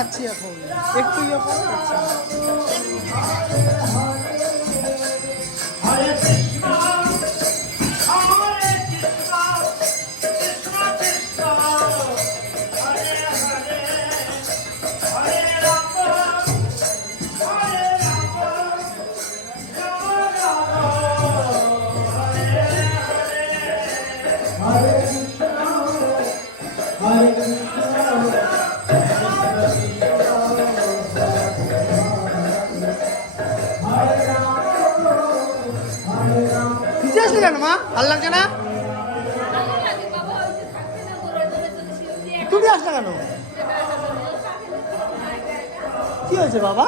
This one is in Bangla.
যাচ্ছি এখন, একটু ইয়ে পরে যাচ্ছি। নিচে আসলি কেন মা? ভালো লাগছে না? তুমি আসলে কেন? কি হয়েছে বাবা?